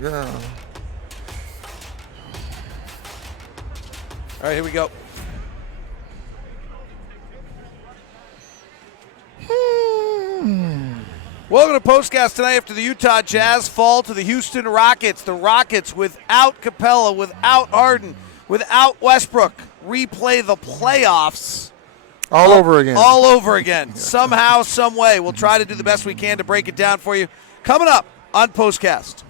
Yeah. All right, here we go. Welcome to POSTCAST tonight after the Utah Jazz fall to the Houston Rockets. The Rockets, without Capella, without Harden, without Westbrook, replay the playoffs. All over again. All over again. Somehow, some way. We'll try to do the best we can to break it down for you. Coming up on POSTCAST.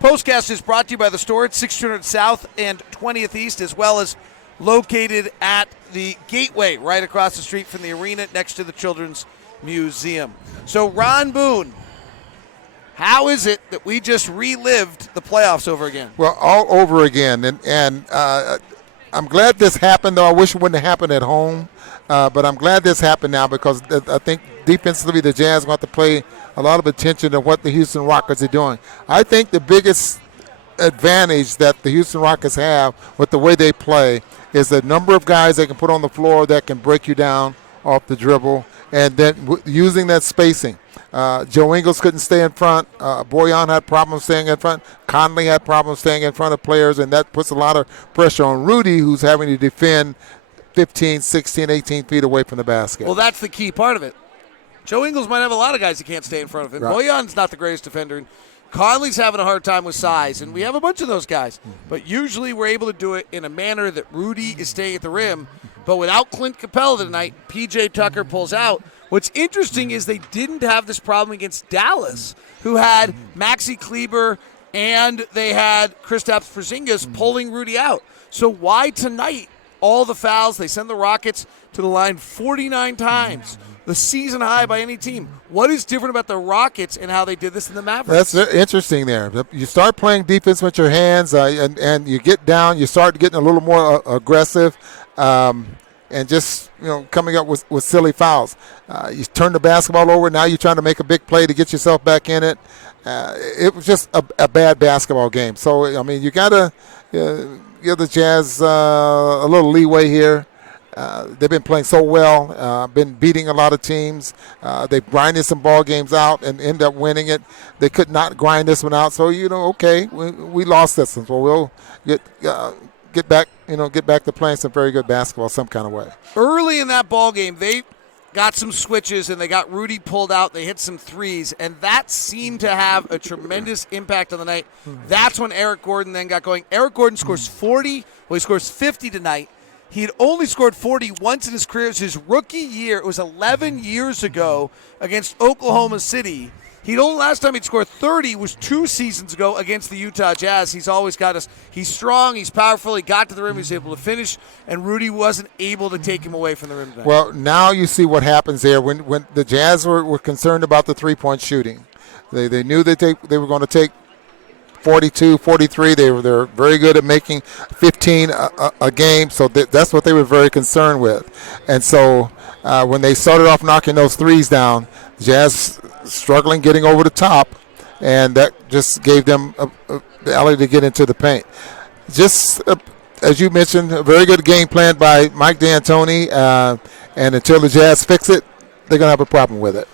POSTCAST is brought to you by the store at 600 South and 20th East, as well as located at the Gateway right across the street from the arena next to the Children's Museum. So, Ron Boone, how is it that we just relived the playoffs over again? Well, all over again. And I'm glad this happened, though. I wish it wouldn't have happened at home. But I'm glad this happened now because I think defensively the Jazz want to pay a lot of attention to what the Houston Rockets are doing. I think the biggest advantage that the Houston Rockets have with the way they play is the number of guys they can put on the floor that can break you down off the dribble, and then using that spacing. Joe Ingles couldn't stay in front. Boyan had problems staying in front. Conley had problems staying in front of players, and that puts a lot of pressure on Rudy, who's having to defend 15, 16, 18 feet away from the basket. Well, that's the key part of it. Joe Ingles might have a lot of guys that can't stay in front of him. Right. Boyan's not the greatest defender. And Conley's having a hard time with size, and we have a bunch of those guys. But usually we're able to do it in a manner that Rudy is staying at the rim. But without Clint Capella tonight, P.J. Tucker pulls out. What's interesting is they didn't have this problem against Dallas, who had Maxi Kleber and they had Kristaps Porzingis pulling Rudy out. So why tonight all the fouls? They send the Rockets to the line 49 times. The season high by any team. What is different about the Rockets and how they did this in the Mavericks? That's interesting there. You start playing defense with your hands, and you get down. You start getting a little more aggressive, and just coming up with silly fouls. You turn the basketball over. Now you're trying to make a big play to get yourself back in it. It was just a bad basketball game. So you got to give the Jazz a little leeway here. They've been playing so well, been beating a lot of teams. They've grinded some ball games out and end up winning it. They could not grind this one out. So, okay, we lost this one. So we'll get back to playing some very good basketball some kind of way. Early in that ball game, they got some switches and they got Rudy pulled out. They hit some threes, and that seemed to have a tremendous impact on the night. That's when Eric Gordon then got going. Eric Gordon scores 40. Well, he scores 50 tonight. He had only scored 40 once in his career. It was his rookie year. It was 11 years ago against Oklahoma City. Last time he'd scored 30 was 2 seasons ago against the Utah Jazz. He's always got us. He's strong. He's powerful. He got to the rim. He was able to finish, and Rudy wasn't able to take him away from the rim tonight. Well, now you see what happens there when the Jazz were concerned about the three-point shooting. They knew that they were going to take 42, 43. They're very good at making 15 a game, so that's what they were very concerned with. And so when they started off knocking those threes down, the Jazz struggling getting over the top, and that just gave them the alley to get into the paint. Just as you mentioned, a very good game plan by Mike D'Antoni, and until the Jazz fix it, they're going to have a problem with it.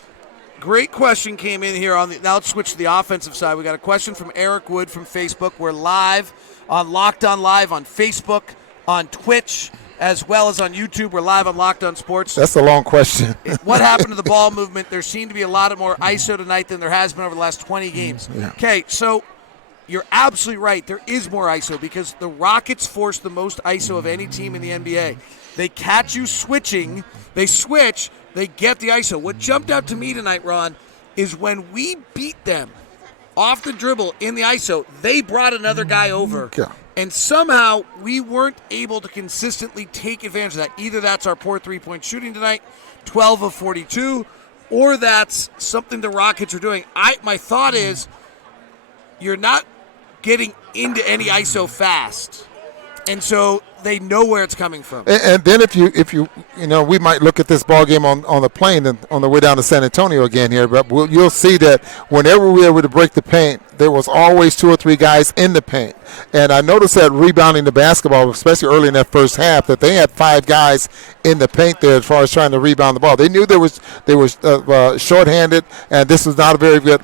Great question came in here. Now let's switch to the offensive side. We got a question from Eric Wood from Facebook. We're live on Locked On Live on Facebook, on Twitch, as well as on YouTube. We're live on Locked On Sports. That's a long question. What happened to the ball movement? There seemed to be a lot more ISO tonight than there has been over the last 20 games. Yeah. Okay, so you're absolutely right. There is more ISO because the Rockets force the most ISO of any team in the NBA. They catch you switching. They switch. They get the ISO. What jumped out to me tonight, Ron, is when we beat them off the dribble in the ISO, they brought another guy over. Yeah. And somehow we weren't able to consistently take advantage of that. Either that's our poor three-point shooting tonight, 12 of 42, or that's something the Rockets are doing. My thought is you're not getting into any ISO fast. And so they know where it's coming from. And then if you we might look at this ball game on the plane and on the way down to San Antonio again here, but you'll see that whenever we were able to break the paint, there was always 2 or 3 guys in the paint. And I noticed that rebounding the basketball, especially early in that first half, that they had 5 guys in the paint there as far as trying to rebound the ball. They knew they were shorthanded, and this was not a very good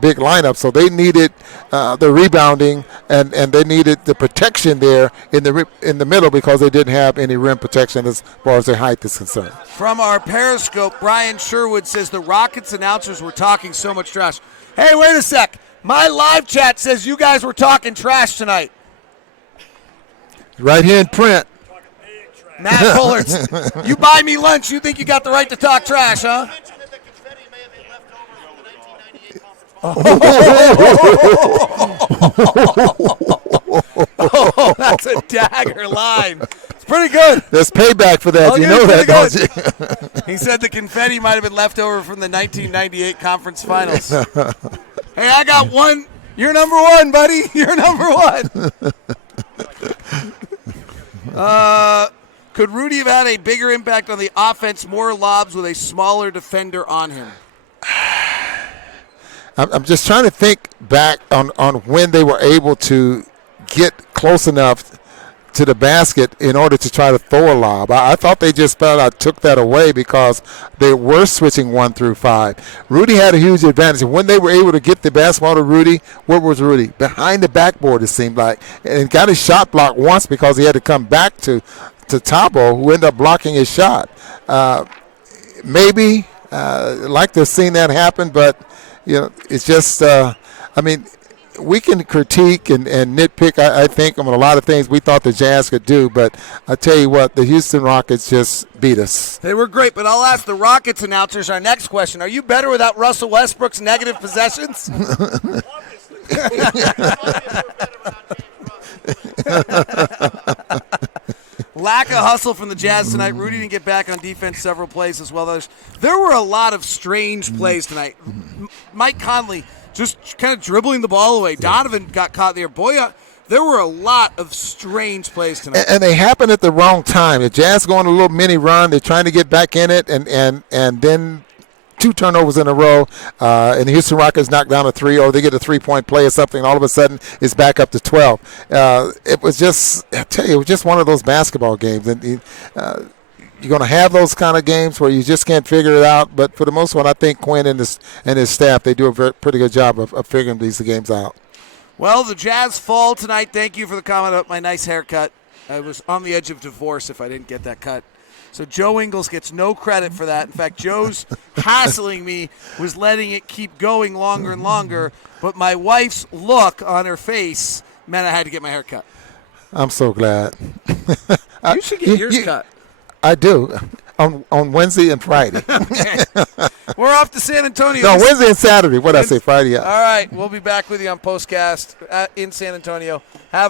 big lineup, so they needed the rebounding and they needed the protection there in the middle because they didn't have any rim protection as far as their height is concerned. From our Periscope, Brian Sherwood says the Rockets announcers were talking so much trash. Hey, wait a sec. My live chat says you guys were talking trash tonight. Right here in print. Matt Bullard, you buy me lunch, you think you got the right to talk trash, huh? Oh, that's a dagger line. It's pretty good. There's payback for that. You know that, don't you? He said the confetti might have been left over from the 1998 conference finals. Hey, I got one. You're number 1, buddy. You're number 1. Could Rudy have had a bigger impact on the offense, more lobs with a smaller defender on him? I'm just trying to think back on when they were able to get close enough to the basket in order to try to throw a lob. I thought they just felt I took that away because they were switching 1 through 5. Rudy had a huge advantage. And when they were able to get the basketball to Rudy, where was Rudy? Behind the backboard, it seemed like. And got his shot blocked once because he had to come back to Tabo, who ended up blocking his shot. Maybe like to have seen that happen, but it's just, we can critique and nitpick, I think, on a lot of things we thought the Jazz could do, but I tell you what, the Houston Rockets just beat us. They were great, but I'll ask the Rockets announcers our next question. Are you better without Russell Westbrook's negative possessions? Lack of hustle from the Jazz tonight. Rudy didn't get back on defense several plays as well. There were a lot of strange plays tonight. Mike Conley just kind of dribbling the ball away. Donovan got caught there. Boy, there were a lot of strange plays tonight. And they happened at the wrong time. The Jazz going a little mini run. They're trying to get back in it, and then 2 turnovers in a row, and the Houston Rockets knock down a 3, or they get a 3-point play or something, and all of a sudden it's back up to 12. It was just, I tell you, it was just one of those basketball games. And you're going to have those kind of games where you just can't figure it out, but for the most part, I think Quinn and his staff, they do a pretty good job of figuring these games out. Well, the Jazz fall tonight. Thank you for the comment about my nice haircut. I was on the edge of divorce if I didn't get that cut. So Joe Ingles gets no credit for that. In fact, Joe's hassling me, was letting it keep going longer and longer, but my wife's look on her face meant I had to get my hair cut. I'm so glad. You should get yours cut. I do. On Wednesday and Friday. Okay. We're off to San Antonio. No, Wednesday and Saturday. What did I say? Friday. All right. We'll be back with you on POSTCAST in San Antonio. Have a